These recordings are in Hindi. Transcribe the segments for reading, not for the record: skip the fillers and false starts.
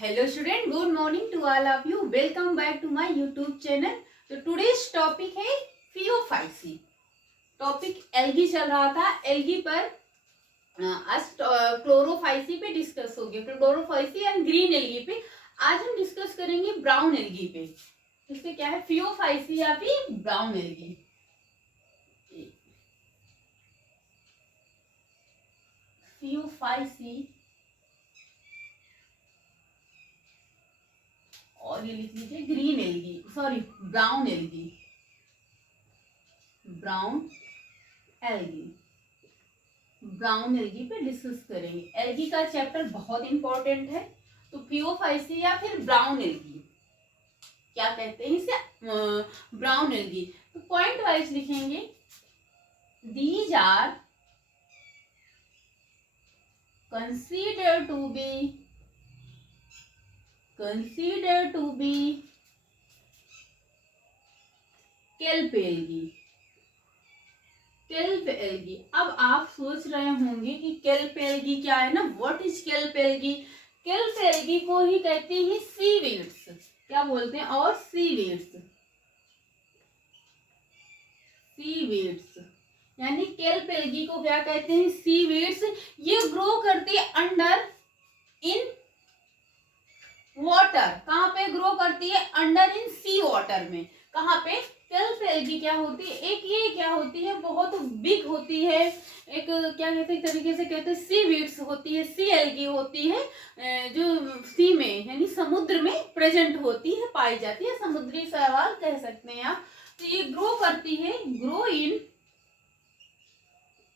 Hello student, good morning to all of you. Welcome back to my YouTube channel. तो today's topic है फियोफाइसी. टॉपिक एल्गी चल रहा था. एल्गी पर आज क्लोरोफाइसी पे डिस्कस हो गया. क्लोरोफाइसी एंड ग्रीन एल्गी पे आज हम डिस्कस करेंगे ब्राउन एल्गी पे. इससे क्या है, फियोफाइसी या फिर ब्राउन एल्गी. फियोफाइसी और ये लिख लीजिए green algae, sorry brown algae. Brown algae पे डिस्कस करेंगे. एल्गी का चैप्टर बहुत इंपॉर्टेंट है. तो फियोफाइसी या फिर ब्राउन एल्गी क्या कहते हैं इसे, ब्राउन एल्गी. तो पॉइंट वाइज लिखेंगे. These are considered to be kelp algae. अब आप सोच रहे होंगे कि kelp algae क्या है ना. What is kelp algae? kelp algae को ही कहते हैं सीवीड्स. क्या बोलते हैं? और सीवीड्स यानी kelp algae को क्या कहते हैं? सीवीड्स. ये ग्रो करती है अंडर इन वाटर. कहाँ पे ग्रो करती है? अंडर इन सी वाटर में. कहाँ पे? kelp algae क्या होती है? एक ये क्या होती है, बहुत बिग होती है. एक क्या कहते हैं, एक तरीके से कहते हैं सीवीड्स होती है, सी एल्गी होती है, जो सी में यानी समुद्र में प्रेजेंट होती है, पाई जाती है. समुद्री शैवाल कह सकते हैं आप. तो ये ग्रो करती है,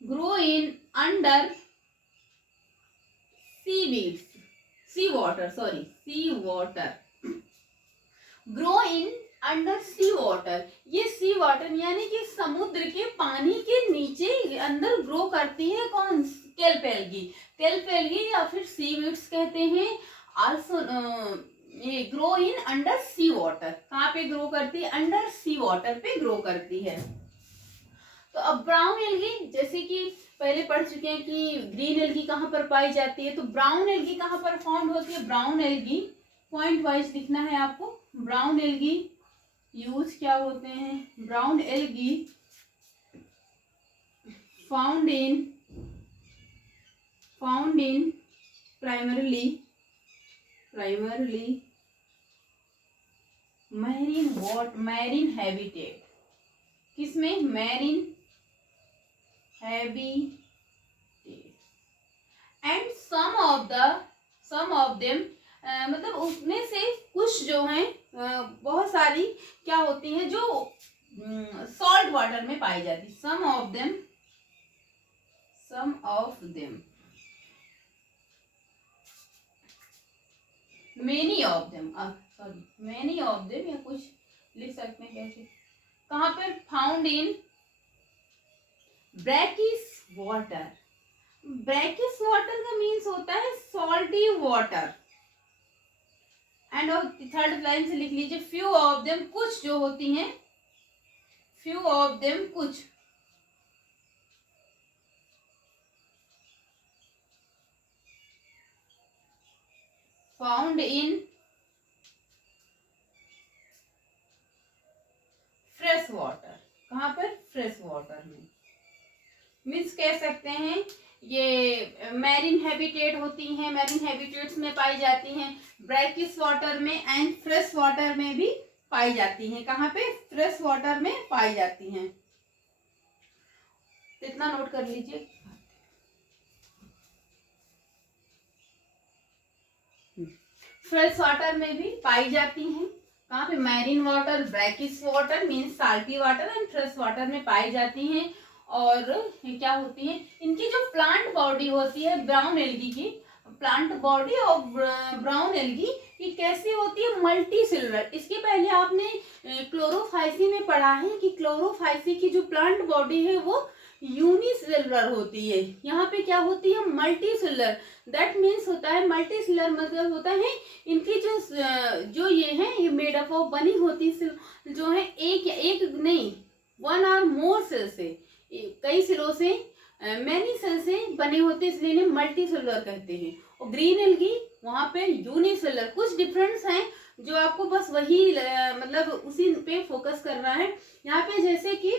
grow in under seaweeds, sea water. Grow in under sea water. ये सी वाटर यानी कि समुद्र के पानी के नीचे अंदर ग्रो करती है. कौन? kelp algae या फिर सीवीड्स कहते हैं. आल्सो ये grow in under sea water. कहाँ पे ग्रो करती है? अंडर सी वाटर पे ग्रो करती है. तो अब ब्राउन एल्गी, जैसे कि पहले पढ़ चुके हैं कि ग्रीन एल्गी कहाँ पर पाई जाती है, तो ब्राउन एल्गी कहाँ पर फाउंड होती है? ब्राउन एल्गी पॉइंट वाइज लिखना है आपको. ब्राउन एल्गी यूज क्या होते हैं? Brown algae found in primarily marine habitat. किसमें? Marine habitat. And some of them मतलब उसमें से कुछ जो हैं, बहुत सारी क्या होती हैं जो सॉल्ट वाटर में पाई जाती. Some of them many of them या कुछ लिख सकते हैं कैसे. कहाँ पर? Found in brackish water. Brackish water का मीन्स होता है सॉल्टी वाटर. एंड और थर्ड लाइन से लिख लीजिए फ्यू ऑफ देम, कुछ जो होती हैं, फ्यू ऑफ देम कुछ. Found in fresh water. कहाँ पर? फ्रेश वाटर में. मीन्स कह सकते हैं ये मैरीन हैबिटेट होती हैं, मैरीन हैबिटेट्स में पाई जाती हैं, ब्रैकिश वाटर में एंड फ्रेश वाटर में भी पाई जाती हैं. कहाँ पे? फ्रेश वाटर में पाई जाती हैं. इतना नोट कर लीजिए. फ्रेश वाटर में भी पाई जाती हैं. कहाँ पे? Marine water, brackish water means salty water and fresh water में पाई जाती हैं. और क्या होती है, इनकी जो प्लांट बॉडी होती है ब्राउन एल्गी की, प्लांट बॉडी और ब्राउन एल्गी की कैसी होती है? Multi cellular. इसके पहले आपने क्लोरोफाइसी में पढ़ा है कि क्लोरोफाइसी की जो प्लांट बॉडी है वो यूनिसेलुलर होती है. यहाँ पे क्या होती है? Multi cellular. दैट मीन्स होता है मल्टी सेलुलर मतलब होता है इनकी जो ये है, ये मेड अप ऑफ बनी होती जो है एक नहीं, वन और मोर सेल से, कई सेलों से मैनी सेल से बने होते हैं, इसलिए इन्हें मल्टी सेलुलर कहते हैं। और ग्रीन एल्गी वहां पे यूनिसेलुलर। कुछ डिफरेंस है जो आपको बस वही मतलब उसी पे फोकस करना है यहाँ पे। जैसे कि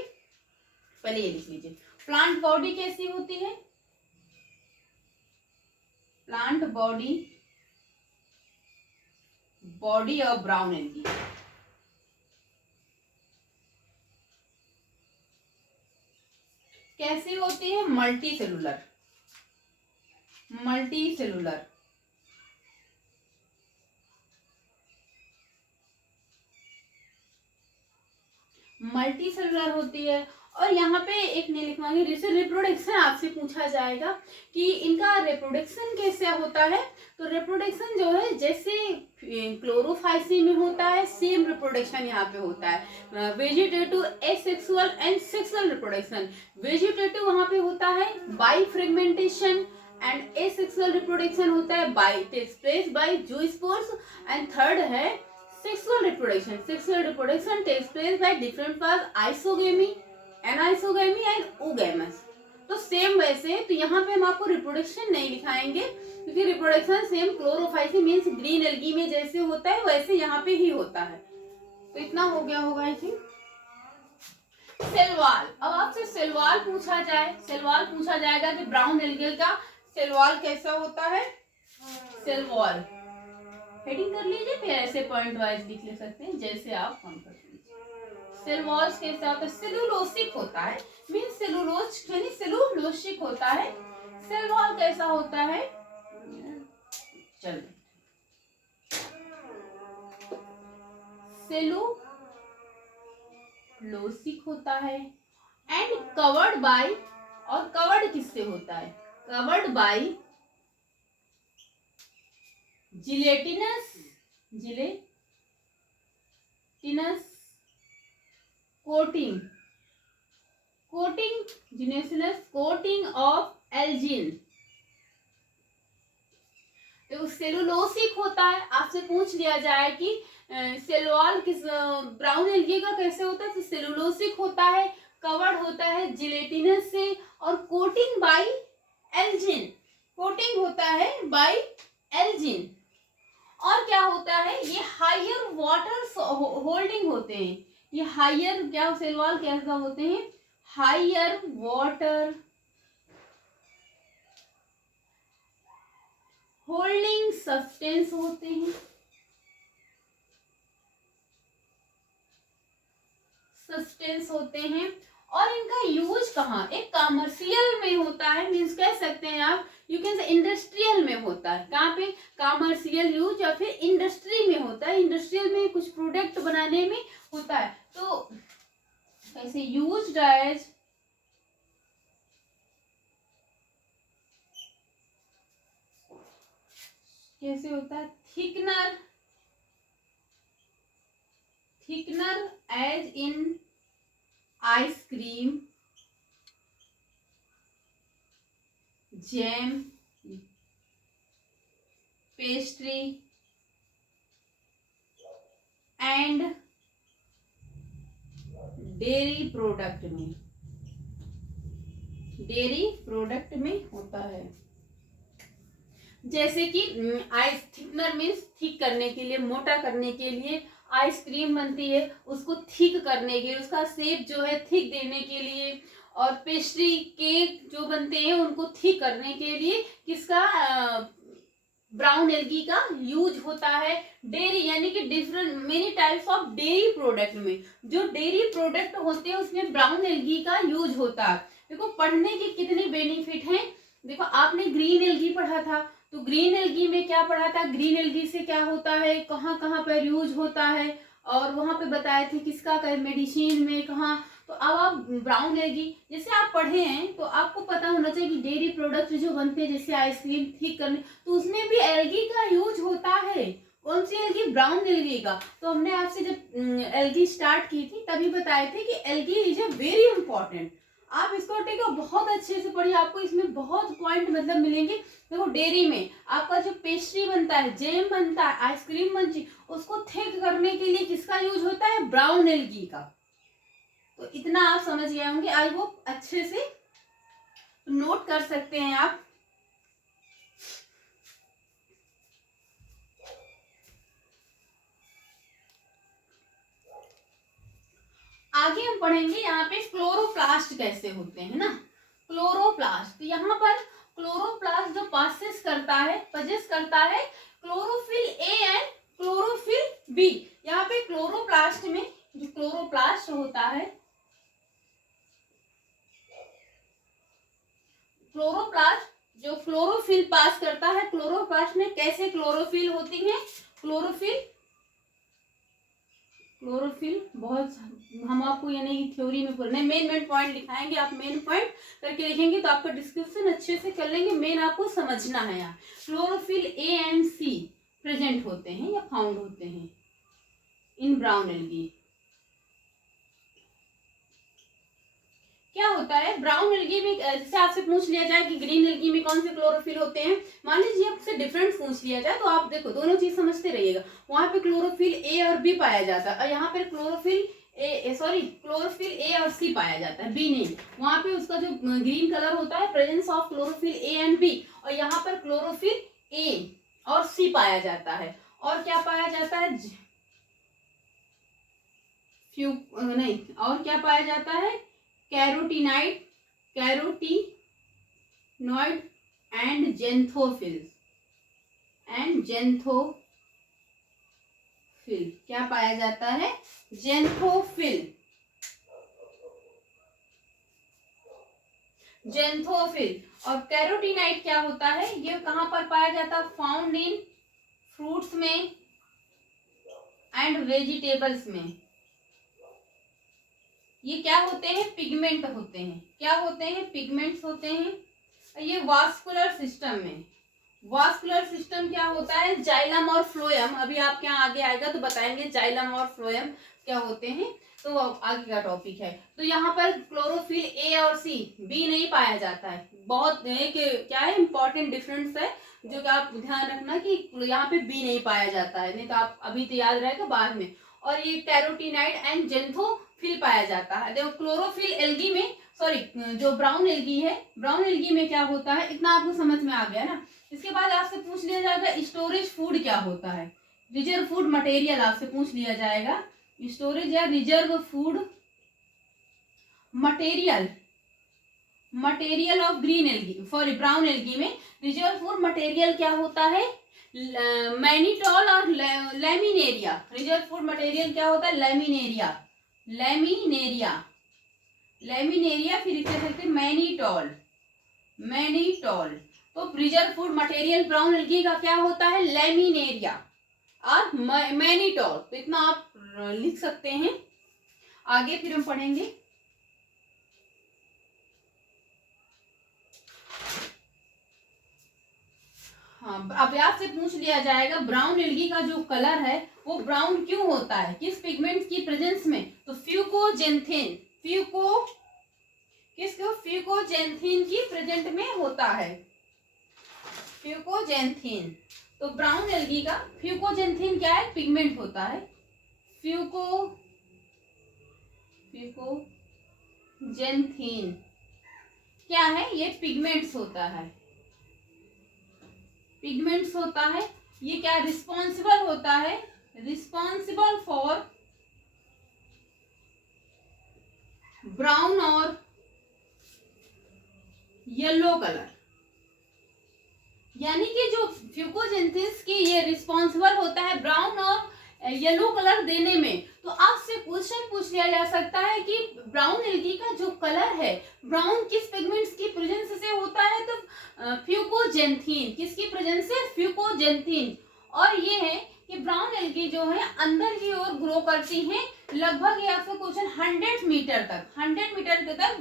पहले ये लिख लीजिए, प्लांट बॉडी कैसी होती है, plant body of brown algae. कैसे होती है, मल्टी सेलुलर। मल्टी सेलुलर होती है। और यहाँ पे एक नहीं लिखवाएंगे, रिप्रोडक्शन आपसे पूछा जाएगा कि इनका रिप्रोडक्शन कैसे होता है। तो रिप्रोडक्शन जो है जैसे क्लोरोफाइसी में होता है, सेम रिप्रोडक्शन यहाँ पे होता है। Vegetative asexual and sexual reproduction. Vegetative वहाँ पे होता है by fragmentation and asexual reproduction होता है by takes place by zoospores. And third है sexual reproduction. Sexual reproduction takes place by different parts, isogamy, anisogamy and oogamous. तो सेम वैसे, तो यहाँ पे हम आपको रिप्रोडक्शन नहीं लिखाएंगे क्योंकि reproduction same Chlorophyceae means green algae में जैसे होता है वैसे यहाँ पे ही होता है। तो इतना हो गया होगा आई थिंक। सेल वॉल, अब आपसे सेल वॉल पूछा जाए, सेल वॉल पूछा जाएगा कि ब्राउन एल्गी का सेल वॉल कैसा होता है। सेल वॉल हेडिंग कर लीजिए, फिर ऐसे पॉइंट वाइज लिख ले सकते हैं जैसे आप कौन कर लीजिए। सेल वॉल्स कैसा होता है, सेलुलोसिक होता है, मीन सेलुलोज यानी सेलुलोसिक होता है। सेल वॉल कैसा होता है, चलिए सेलुलोसिक होता है एंड कवर्ड बाय, और कवर्ड किससे होता है, covered by gelatinous coating gelatinous coating of algin. तो सेलुलोसिक होता है। आपसे पूछ लिया जाए कि सेल वॉल किस ब्राउन एल्गी का कैसे होता है, तो सेलुलोसिक होता है, कवर्ड होता है जिलेटिनस से और कोटिंग बाय एल्जिन, कोटिंग होता है बाय एल्जिन। और क्या होता है, ये हायर वाटर होल्डिंग होते हैं। ये हायर क्या सेल वॉल कैसा होते हैं, हायर वाटर होल्डिंग सब्सटेंस होते हैं, और इनका यूज कहाँ, एक कमर्शियल में होता है, मीन्स कह सकते हैं आप, यू कैन से इंडस्ट्रियल में होता है। कहाँ पे, कमर्शियल यूज या फिर इंडस्ट्री में होता है। इंडस्ट्रियल में कुछ प्रोडक्ट बनाने में होता है। तो कैसे यूज्ड एज कैसे होता है, thickener as in ice cream, jam, pastry and dairy product में होता है। जैसे कि आइस थिकनर मीन्स थिक करने के लिए, मोटा करने के लिए। आइसक्रीम बनती है उसको थिक करने के लिए, उसका शेप जो है थिक देने के लिए। और पेस्ट्री केक जो बनते हैं उनको थिक करने के लिए किसका, ब्राउन एल्गी का यूज होता है। डेयरी यानी कि different many types of dairy product में, जो डेयरी प्रोडक्ट होते हैं उसमें ब्राउन एल्गी का यूज होता है। देखो पढ़ने के कितने बेनिफिट हैं। देखो आपने ग्रीन एल्गी पढ़ा था, तो ग्रीन एल्गी में क्या पढ़ा था, ग्रीन एल्गी से क्या होता है, कहाँ कहाँ पर यूज होता है, और वहां पे बताए थे किसका, मेडिसिन में कहाँ। तो अब आप ब्राउन एल्गी जैसे आप पढ़े हैं तो आपको पता होना चाहिए कि डेयरी प्रोडक्ट जो बनते हैं जैसे आइसक्रीम थिक करने, तो उसमें भी एल्गी का यूज होता है। कौन सी एल्गी, ब्राउन एल्गी का। तो हमने आपसे जब एल्गी स्टार्ट की थी तभी बताए थे कि algae is a very important. आप इसको टेक बहुत अच्छे से पढ़िए, आपको इसमें बहुत पॉइंट मतलब मिलेंगे। देखो डेयरी में आपका जो पेस्ट्री बनता है, जैम बनता है, आइसक्रीम बनती है, उसको थिक करने के लिए किसका यूज होता है, ब्राउन एल्गी का। तो इतना आप समझ गए होंगे आई होप अच्छे से। नोट कर सकते हैं आप। आगे हम पढ़ेंगे यहाँ पे क्लोरोप्लास्ट कैसे होते हैं ना। क्लोरोप्लास्ट, यहाँ पर क्लोरोप्लास्ट जो पासेस करता है, पजेस करता है chlorophyll a and chlorophyll b. यहाँ पे क्लोरोप्लास्ट में जो क्लोरोप्लास्ट होता है, क्लोरोप्लास्ट जो क्लोरोफिल पास करता है, क्लोरोप्लास्ट में कैसे क्लोरोफिल होती है, क्लोरोफिल बहुत हम आपको यानी थ्योरी में पढ़ने मेन पॉइंट लिखाएंगे, आप मेन पॉइंट करके लिखेंगे तो आपका डिस्क्रिप्शन अच्छे से कर लेंगे। मेन आपको समझना है यहाँ chlorophyll a and c present होते हैं या फाउंड होते हैं इन ब्राउन एल्गी। क्या होता है ब्राउन एल्गी में, जैसे आपसे पूछ लिया जाए कि ग्रीन एल्गी में कौन से क्लोरोफिल होते हैं, मान लीजिए आपसे डिफरेंट पूछ लिया जाए तो आप देखो दोनों चीज समझते रहिएगा। वहां पे क्लोरोफिल ए और बी पाया जाता है और यहाँ पे क्लोरोफिल ए और सी पाया जाता है, बी नहीं। वहां पे उसका जो ग्रीन कलर होता है presence of chlorophyll a and b, और यहाँ पर क्लोरोफिल ए और सी पाया जाता है। और क्या पाया जाता है, और क्या पाया जाता है, कैरोटीनॉइड एंड जेंथोफिल क्या पाया जाता है, जेंथोफिल और कैरोटीनॉइड क्या होता है, ये कहां पर पाया जाता है, फाउंड इन फ्रूट्स में एंड वेजिटेबल्स में। ये क्या होते हैं, पिगमेंट होते हैं। क्या होते हैं, पिगमेंट्स होते हैं। ये वास्कुलर सिस्टम में, वास्कुलर सिस्टम क्या होता है, जाइलम और फ्लोएम। अभी आपके यहाँ आगे आएगा तो बताएंगे जाइलम और फ्लोएम क्या होते हैं, तो आगे का टॉपिक है। तो यहाँ पर क्लोरोफिल ए और सी, बी नहीं पाया जाता है। बहुत एक क्या है इंपॉर्टेंट डिफरेंस है जो कि आप ध्यान रखना कि यहाँ पे बी नहीं पाया जाता है, नहीं तो आप अभी तो याद रहेगा बाद में। और ये कैरोटीनॉइड एंड जेंथोफिल पाया जाता है। देखो क्लोरोफिल एल्गी में, सॉरी जो ब्राउन एल्गी है, ब्राउन एल्गी में क्या होता है, इतना आपको समझ में आ गया ना। इसके बाद आपसे पूछ लिया जाएगा स्टोरेज फूड क्या होता है, रिजर्व फूड मटेरियल आपसे पूछ लिया जाएगा। स्टोरेज या reserve food material of green algae, sorry brown algae में रिजर्व फूड मटेरियल क्या होता है, मैनिटॉल और लैमिनेरिया। रिजर्व फूड मटेरियल क्या होता है, लैमिनेरिया, फिर इसे कहते हैं मैनिटॉल। तो reserve food material brown algae का क्या होता है, लैमिनेरिया और मैनिटॉल। तो इतना आप लिख सकते हैं। आगे फिर हम पढ़ेंगे हाँ, अब आपसे पूछ लिया जाएगा ब्राउन एल्गी का जो कलर है वो ब्राउन क्यों होता है, किस पिगमेंट की प्रेजेंस में, तो फ्यूकोजेंथिन की प्रेजेंट में होता है, फ्यूकोजेंथिन। तो ब्राउन एल्गी का फ्यूकोजेंथिन क्या है, पिगमेंट होता है। फ्यूकोजेंथिन क्या है, ये पिगमेंट्स होता है, ये क्या रिस्पॉन्सिबल होता है, रिस्पॉन्सिबल फॉर ब्राउन और येलो कलर। यानी कि जो फ्यूकोजेंथिस की ये रिस्पॉन्सिबल होता है ब्राउन और येलो कलर देने में। तो आपसे क्वेश्चन पूछ लिया जा सकता है कि ब्राउन एल्गी का जो कलर है ब्राउन किस पिगमेंट्स की प्रेजेंस से होता है, तो फ्यूकोजेंथिन, किसकी प्रेजेंस से, फ्यूकोजेंथिन। और ये है कि ब्राउन एल्गी जो है अंदर की ओर ग्रो करती हैं, लगभग ये आपका क्वेश्चन 100 मीटर तक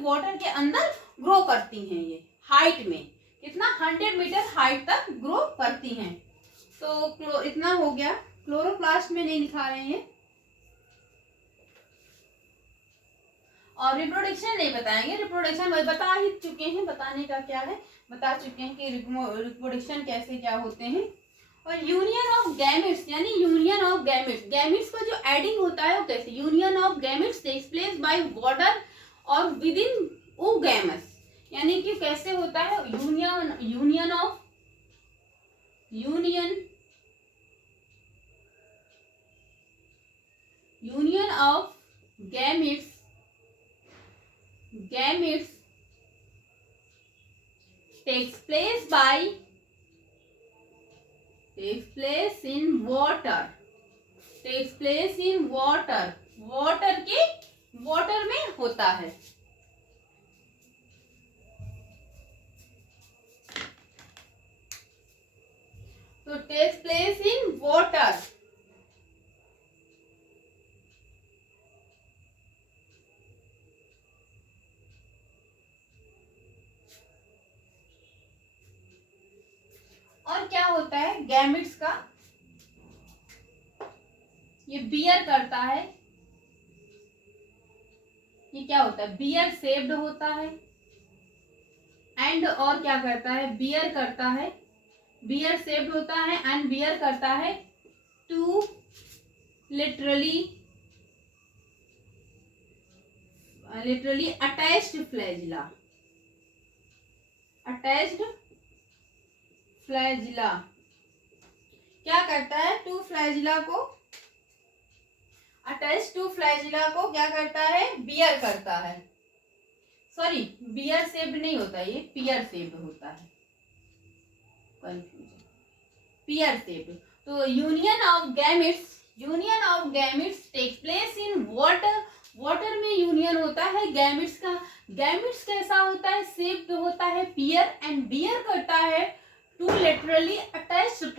वाटर के अंदर ग्रो करती हैं। ये हाइट में कितना, 100 मीटर हाइट तक ग्रो करती हैं। तो इतना हो गया, क्लोरोप्लास्ट में नहीं लिखा रहे हैं और रिप्रोडक्शन नहीं बताएंगे। रिप्रोडक्शन वही बता ही चुके हैं, बताने का क्या है, बता चुके हैं कि रिप्रोडक्शन कैसे क्या होते हैं। और यूनियन ऑफ गैमेट्स, यानी यूनियन ऑफ गैमेट्स का जो एडिंग होता है वो कैसे, union of gametes takes place by water और विद इन ओगैमस। यानी कि कैसे होता है, union of gametes takes place in water में होता है। तो takes place in water। और क्या होता है गैमेट्स का, ये बियर करता है, ये क्या होता है बियर शेप्ड होता है, एंड और क्या करता है बियर शेप्ड होता है एंड बियर करता है टू लिटरली अटैच्ड फ्लैजिला क्या करता है, टू फ्लैजिला को क्या करता है, बियर करता है। सॉरी, बियर शेप्ड नहीं होता, ये पियर शेप्ड होता है, कंफ्यूजन, पियर शेप्ड। तो union of gametes take place in water में यूनियन होता है गैमेट्स का। गैमेट्स कैसा होता है, शेप्ड होता है पियर, एंड बियर करता है टू लेटरली अटैच्ड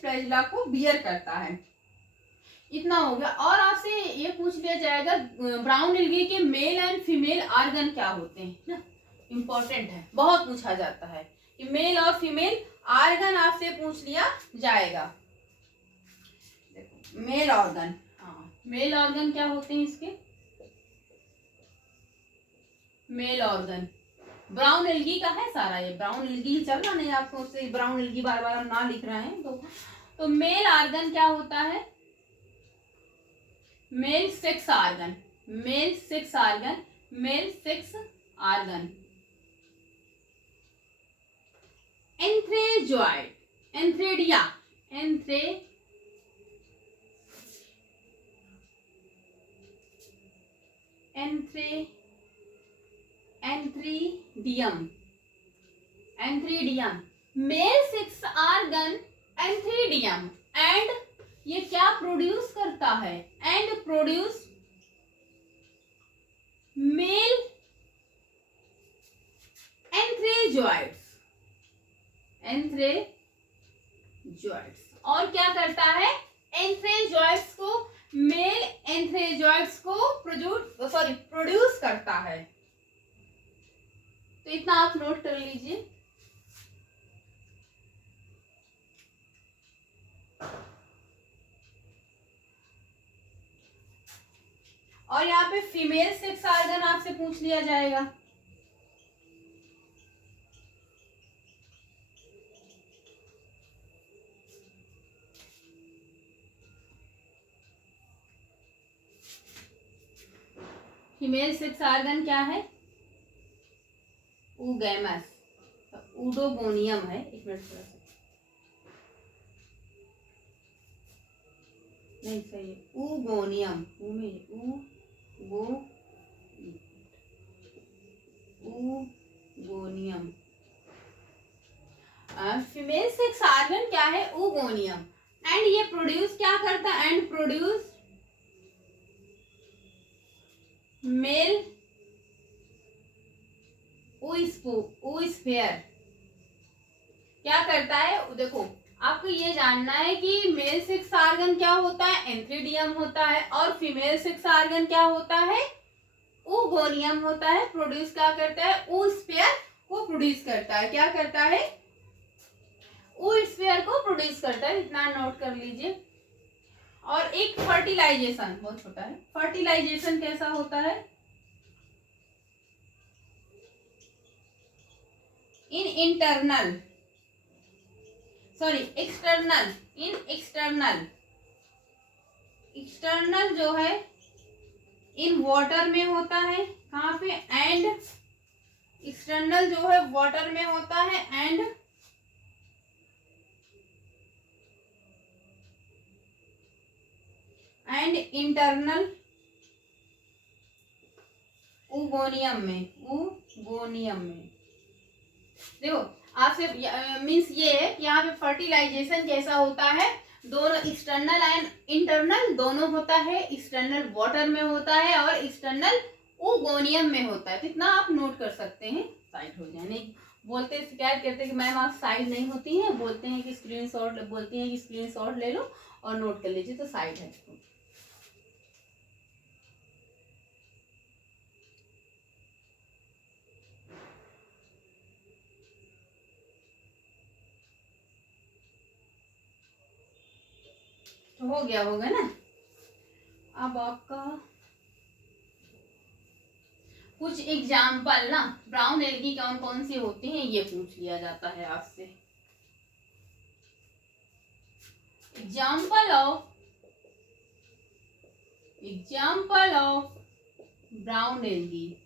फ्लैजिला को बियर करता है। इतना हो गया। और आपसे ये पूछ लिया जाएगा ब्राउन एल्गी के मेल एंड फीमेल ऑर्गन क्या होते हैं ना, इंपॉर्टेंट है, बहुत पूछा जाता है कि मेल और फीमेल ऑर्गन आपसे पूछ लिया जाएगा। मेल ऑर्गन, हाँ मेल ऑर्गन क्या होते हैं इसके, मेल ऑर्गन ब्राउन एल्गी का है सारा, ये ब्राउन एल्गी चल रहा नहीं आपको, उससे ब्राउन एल्गी बार बार हम ना लिख रहे हैं। तो मेल ऑर्गन क्या होता है, male sex organ antherozoid, antheridium, male sex organ antheridium, and ये क्या प्रोड्यूस करता है, एंड प्रोड्यूस मेल एंथ्रेजॉइड्स। और क्या करता है, मेल एंथ्रेजॉइड्स को प्रोड्यूस करता है। तो इतना आप नोट कर लीजिए। और यहाँ पे फीमेल सेक्स ऑर्गन आपसे पूछ लिया जाएगा। फीमेल सेक्स ऑर्गन क्या है, ऊगैमस, ऊडोगोनियम है। एक मिनट, थोड़ा सा नहीं सही है, oogonium, oogonium. Female sex organ क्या है, ऊगोनियम, एंड ये प्रोड्यूस क्या करता है, एंड प्रोड्यूस मेल ओस्फेयर। क्या करता है, देखो आपको ये जानना है कि मेल सेक्स ऑर्गन क्या होता है, एंथ्रीडियम होता है, और फीमेल सेक्स ऑर्गन क्या होता है, oogoनियम होता है। प्रोड्यूस क्या करता है, ओस्फेयर को प्रोड्यूस करता है। क्या करता है, ओस्फेयर को प्रोड्यूस करता है। इतना नोट कर लीजिए। और एक फर्टिलाइजेशन, बहुत छोटा है, फर्टिलाइजेशन कैसा होता है, एक्सटर्नल जो है इन वाटर में होता है। कहाँ पे, एंड एक्सटर्नल जो है वाटर में होता है, एंड इंटरनल उगोनियम में। देखो आपसे मीन्स ये है कि यहाँ पे फर्टिलाइजेशन कैसा होता है, दोनों एक्सटर्नल एंड इंटरनल दोनों होता है, एक्सटर्नल वाटर में होता है और एक्सटर्नल उगोनियम में होता है। तो इतना आप नोट कर सकते हैं, साइड हो जाए। नहीं बोलते शिकायत करते हैं कि मैम आप साइड नहीं होती हैं, बोलते हैं कि स्क्रीनशॉट ले लो और नोट कर लीजिए, तो साइड है। तो हो गया होगा ना। अब आपका कुछ एग्जाम्पल ना, ब्राउन एल्गी कौन कौन सी होती हैं ये पूछ लिया जाता है आपसे। Example of brown algae,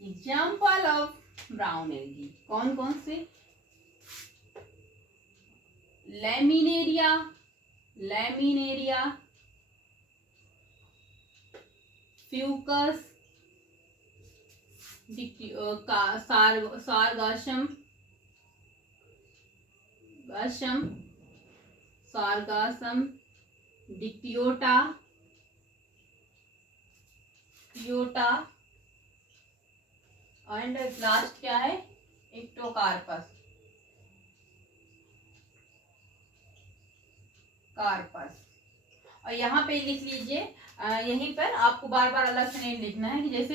example of brown algae कौन कौन से, Laminaria, Fucus, Sargassum, Dictyota and last क्या है, एक्टोकार्पस, और यहाँ पे लिख लीजिए, यहीं पर आपको बार बार अलग से नहीं लिखना है कि जैसे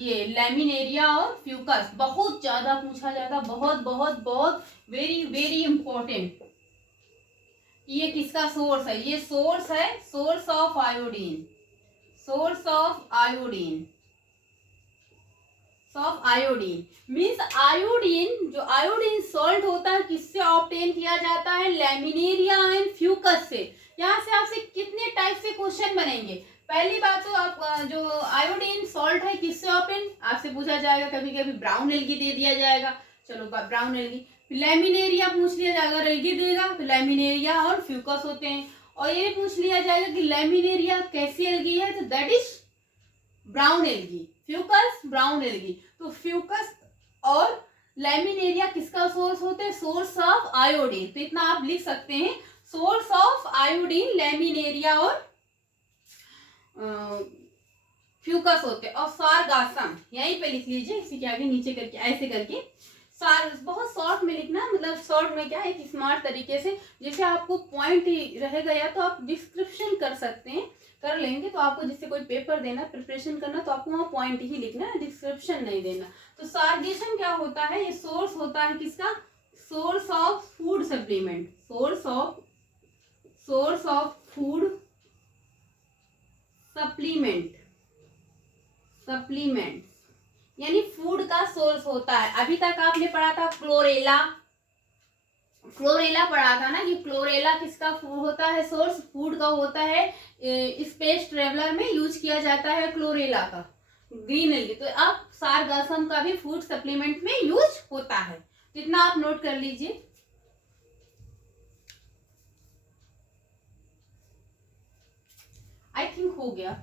ये लैमिनेरिया और फ्यूकस बहुत ज्यादा पूछा जाता, बहुत बहुत बहुत वेरी वेरी इंपॉर्टेंट। ये किसका सोर्स है, ये सोर्स है, source of iodine, means iodine, जो आयोडीन सॉल्ट होता है किससे ऑब्टेन किया जाता है, लैमिनेरिया एंड फ्यूकस से। यहाँ से आपसे कितने टाइप से क्वेश्चन बनेंगे। पहली बात तो आप जो आयोडीन सॉल्ट है किससे ऑब्टेन, आपसे पूछा जाएगा, कभी कभी ब्राउन एल्गी दे दिया जाएगा, चलो ब्राउन एल्गी, लैमिनेरिया पूछ लिया जाएगा, अगर एल्गी देगा तो लैमिनेरिया और फ्यूकस होते हैं, और ये भी पूछ लिया जाएगा कि लैमिनेरिया कैसी एल्गी है, तो that is brown algae, Fucus brown algae. तो फ्यूकस और लैमिनेरिया किसका सोर्स होते हैं, सोर्स ऑफ आयोडीन। तो इतना आप लिख सकते हैं, सोर्स ऑफ आयोडीन लैमिनेरिया और फ्यूकस होते हैं। और सारगासम यहीं पे लिख लीजिए, इसी के आगे नीचे करके ऐसे करके, सार बहुत शॉर्ट में लिखना, मतलब शॉर्ट में क्या है, एक स्मार्ट तरीके से, जैसे आपको पॉइंट रह गया तो आप डिस्क्रिप्शन कर सकते हैं, कर लेंगे तो आपको जिससे कोई पेपर देना, प्रिपरेशन करना, तो आपको वहाँ पॉइंट ही लिखना है, डिस्क्रिप्शन नहीं देना। तो सारगेशन क्या होता है, ये सोर्स होता है किसका, source of food supplement, source of food supplement, यानी फूड का सोर्स होता है। अभी तक आपने पढ़ा था क्लोरेला पढ़ा था ना, कि क्लोरेला किसका होता है, सोर्स फूड का होता है, स्पेस ट्रेवलर में यूज किया जाता है क्लोरेला का, ग्रीन एल्गी। तो अब सारगासम का भी फूड सप्लीमेंट में यूज होता है, तो इतना आप नोट कर लीजिए। आई थिंक हो गया।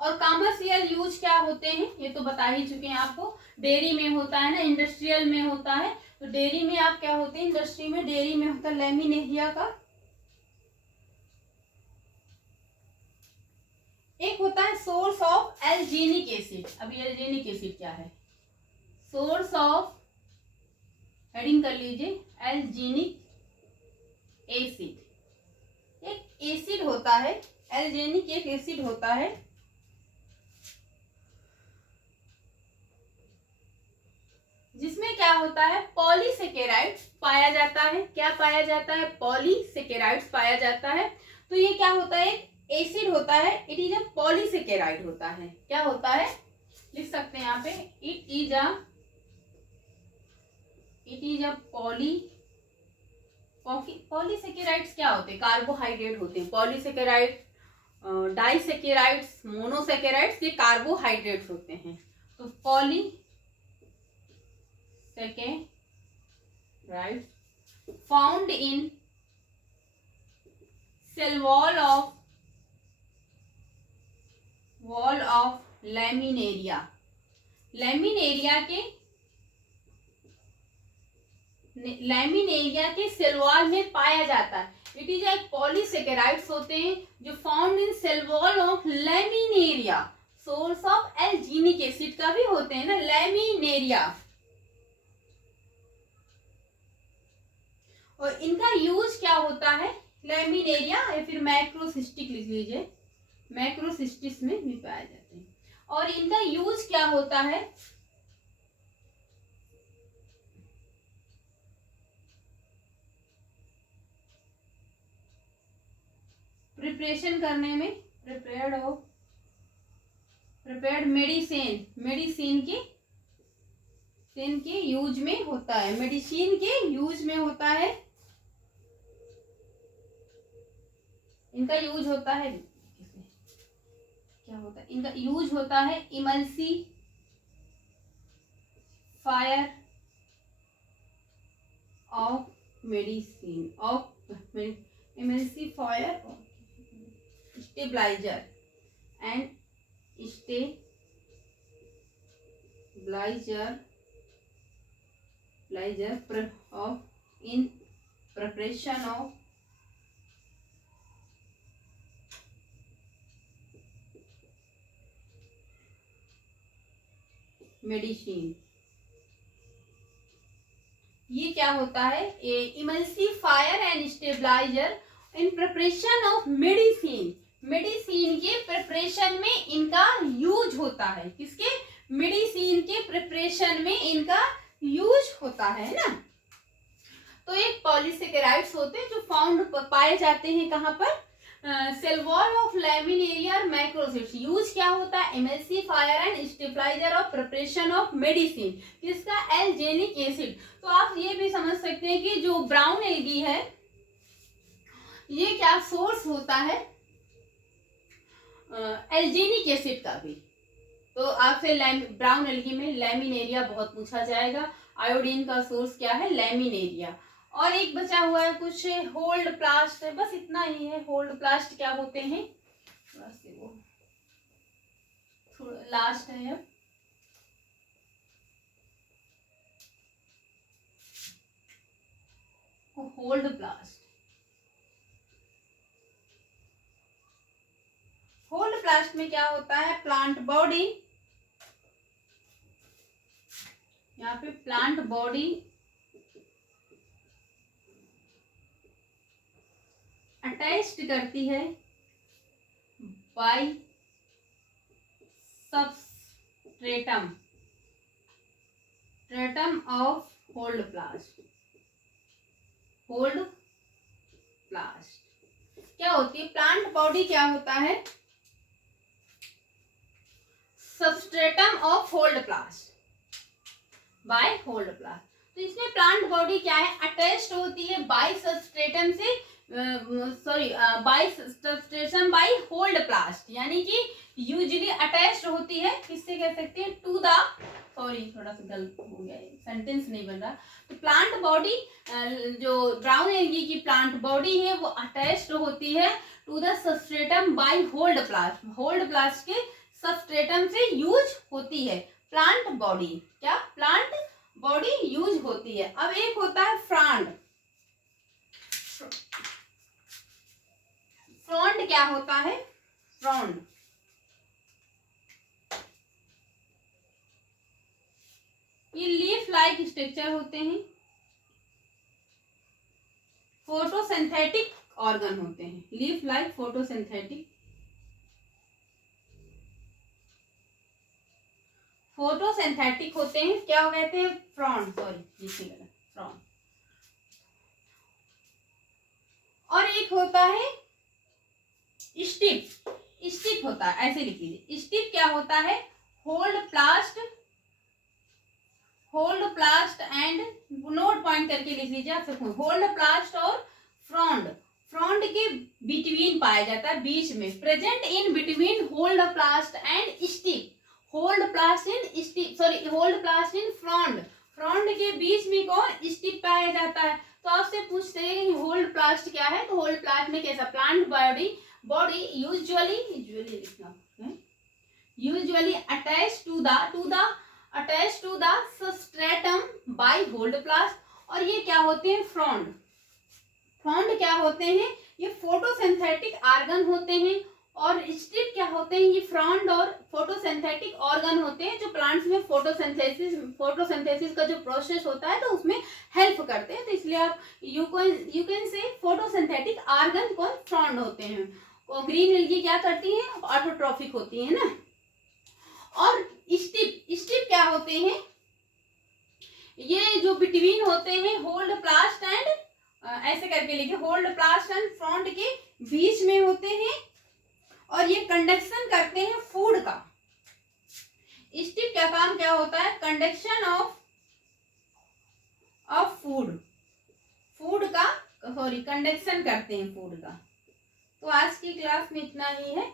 और कॉमर्शियल यूज क्या होते हैं ये तो बता ही चुके हैं आपको, डेयरी में होता है ना, इंडस्ट्रियल में होता है। तो डेयरी में आप क्या होते हैं, इंडस्ट्री में, डेयरी में होता है लैमिनेरिया का, एक होता है सोर्स ऑफ एल्जीनिक एसिड। अभी एल्जीनिक एसिड क्या है, सोर्स ऑफ, हेडिंग कर लीजिए, एल्जीनिक एसिड, एक एसिड होता है, एल्जीनिक एक एसिड होता है जिसमें क्या होता है, पॉलीसेकेराइड्स पाया जाता है। क्या पाया जाता है, पॉलीसेकेराइड्स पाया जाता है। तो ये क्या होता है, एसिड होता है, इट इज अ पॉलीसेकेराइड होता है। क्या होता है, लिख सकते हैं यहाँ पे, इट इज अ पॉलीसेकेराइड्स क्या होते हैं? कार्बोहाइड्रेट होते हैं। पॉलीसेकेराइड, डाइसेकेराइड्स, मोनोसेकेराइड्स, ये कार्बोहाइड्रेट्स होते हैं। तो polysaccharides found in cell wall of Laminaria. Laminaria के सेल वॉल में पाया जाता है। इट इज एक पॉलीसेकेराइड्स होते हैं जो found in cell wall of Laminaria, source of alginic acid का भी होते हैं ना, लैमिनेरिया। और इनका यूज क्या होता है? लैमिनेरिया या फिर मैक्रोसिस्टिक लिख लीजिए, मैक्रोसिस्टिस में भी पाए जाते हैं। और इनका यूज क्या होता है? प्रिपरेशन करने में, प्रिपेयर्ड मेडिसिन के यूज में होता है, मेडिसिन के यूज में होता है। इनका यूज होता है, क्या होता है? इनका यूज होता है emulsifier of medicine, emulsifier, stabilizer and stabilizer of in preparation of medicine. ये क्या होता है? Emulsifier and stabiliser in preparation of medicine. Medicine के प्रिपरेशन में इनका यूज होता है। किसके? मेडिसिन के प्रिपरेशन में इनका यूज होता है ना। तो एक पॉलीसेकेराइड्स होते हैं जो फाउंड पाए जाते हैं कहाँ पर? सेल वॉल ऑफ लैमिनेरिया और मैक्रोसिस्ट। यूज क्या होता है? Emulsifier and stabiliser of preparation of medicine. किसका? Alginic acid. तो आप ये भी समझ सकते हैं कि जो ब्राउन एल्गी है ये क्या सोर्स होता है? एल्जेनिक एसिड का भी। तो आपसे ब्राउन एल्गी में लैमिनेरिया बहुत पूछा जाएगा। आयोडीन का सोर्स क्या है? लैमिनेरिया। और एक बचा हुआ है कुछ, होल्ड प्लास्ट। बस इतना ही है। होल्ड प्लास्ट क्या होते हैं? बस वो थोड़ा लास्ट है। अब होल्ड प्लास्ट, होल्ड प्लास्ट में क्या होता है? प्लांट बॉडी, यहाँ पे प्लांट बॉडी अटैच्ड करती है by substratum of holdfast. क्या होती है? प्लांट बॉडी क्या होता है? Substratum of holdfast by holdfast. तो इसमें प्लांट बॉडी क्या है? अटैच्ड होती है बाय सबस्ट्रेटम से, by substratum by holdfast, यानी कि यूजुअली अटैच्ड होती है। किससे कह सकते हैं? टू द, थोड़ा सा गलत हो गया, सेंटेंस नहीं बन रहा। तो प्लांट बॉडी, जो ब्राउन एल्गी की प्लांट बॉडी है वो अटैच्ड होती है to the substratum by holdfast. Holdfast के सबस्ट्रेटम से यूज होती है प्लांट बॉडी। क्या? प्लांट बॉडी यूज होती है। अब एक होता है फ्रॉन्ड। फ्रॉन्ड क्या होता है? फ्रॉन्ड ये लीफ लाइक स्ट्रक्चर होते हैं, फोटोसिंथेटिक ऑर्गन होते हैं। लीफ लाइक फोटोसिंथेटिक होते हैं। क्या कहते हैं? Frond, frond. और एक होता है स्टिप होता है, ऐसे लिख लीजिए। स्टिप क्या होता है? Holdfast holdfast and, note point करके लिख लीजिए आप सब, होल्डोप्लास्ट और फ्रॉन्ड, फ्रॉन्ड के बिटवीन पाया जाता है, बीच में, present in between holdfast and stipe, holdfast in stipe, sorry holdfast in frond, frond के बीच में कौन, स्टिप पाया जाता है। तो आपसे पूछते हैं कि होल्डोप्लास्ट क्या है, तो होल्डोप्लास्ट में कैसा, plant body usually attach to the substratum by holdfast, और ये क्या होते हैं, फ्रॉन्ड, फ्रॉन्ड क्या होते हैं, ये फोटोसिंथेटिक ऑर्गन होते हैं, और स्ट्रिप क्या होते हैं, ये फ्रॉन्ड और फोटोसिंथेटिक ऑर्गन होते हैं जो प्लांट्स में फोटोसिंथेसिस का जो प्रोसेस होता है तो उसमें हेल्प करते हैं, तो इसलिए आप you can say photosynthetic organ कौन, फ्रॉन्ड होते हैं। और ग्रीन एल्गी क्या करती हैं, ऑटोट्रॉफिक होती है ना। और स्टिप क्या होते हैं, ये जो बिटवीन होते हैं होल्डोप्लास्ट एंड, ऐसे करके लिखिए, होल्डोप्लास्ट एंड फ्रॉन्ड के बीच में होते हैं, और ये कंडक्शन करते हैं फूड का। स्टिप का काम क्या होता है, कंडक्शन ऑफ फूड का, सॉरी कंडक्शन करते हैं फूड का। तो आज की क्लास में इतना ही है,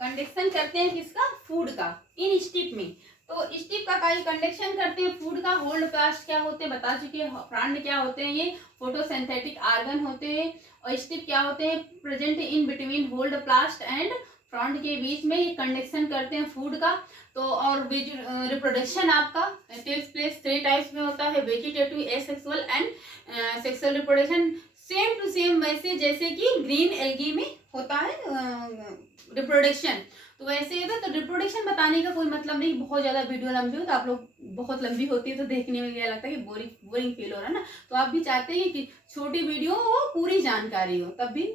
कंडक्शन करते हैं किसका, फूड का, इन स्टिप में। तो स्टिप का कार्य कंडक्शन करते हैं फूड का, होल्डोप्लास्ट क्या होते हैं बता चुके हैं, फ्रॉन्ड क्या होते हैं, ये फोटोसिंथेटिक ऑर्गन होते हैं, और स्टिप क्या होते हैं, present in between holdfast and frond के बीच में, ये कंडक्शन करते हैं फूड का। तो और रिप्रोडक्शन आपका टेक्स प्लेस 3 टाइप्स में होता है, vegetative, asexual and sexual reproduction, same to same वैसे जैसे कि ग्रीन एल्गी में होता है रिप्रोडक्शन, तो वैसे है तो रिप्रोडक्शन बताने का कोई मतलब नहीं, बहुत ज़्यादा वीडियो लंबी हो तो आप लोग, बहुत लंबी होती है तो देखने में क्या लगता है कि बोरिंग फील हो रहा है ना, तो आप भी चाहते हैं कि छोटी वीडियो हो, पूरी जानकारी हो, तब भी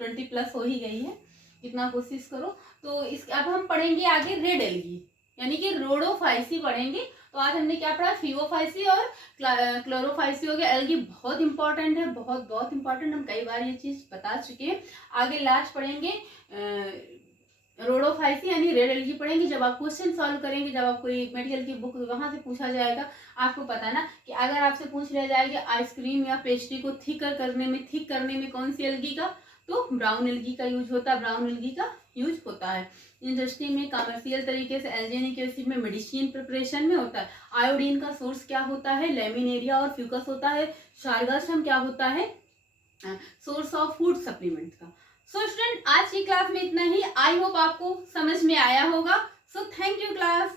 20+ हो ही गई है, इतना कोशिश करो। तो इस अब हम पढ़ेंगे आगे रेड एल्गी, यानी कि रोडोफाइसी पढ़ेंगे। तो आज हमने क्या पढ़ा, फिओफाइसी और क्लोरोफाइसी हो गया। एल्गी बहुत इंपॉर्टेंट है, बहुत इंपॉर्टेंट, हम कई बार ये चीज़ बता चुके हैं। आगे लास्ट पढ़ेंगे रोडोफाइसी यानी रेड एल्गी पढ़ेंगे, जब आप क्वेश्चन सॉल्व करेंगे, जब आप कोई मेडिकल की बुक वहाँ से पूछा जाएगा, आपको पता है ना कि अगर आपसे पूछ लिया जाएगा आइसक्रीम या पेस्ट्री को थिक करने में कौन सी एल्गी का, तो ब्राउन एल्गी का यूज होता है, ब्राउन एल्गी का यूज होता है। इंडस्ट्री में कमर्शियल तरीके से एल्जेनिक एसिड में मेडिसिन प्रिपरेशन में होता है। आयोडीन का सोर्स क्या होता है, लेमिनेरिया और फ्यूकस होता है। शार्गास्ट्रम क्या होता है, सोर्स ऑफ फूड सप्लीमेंट का। सो स्टूडेंट आज की क्लास में इतना ही, आई होप आपको समझ में आया होगा। So thank you class.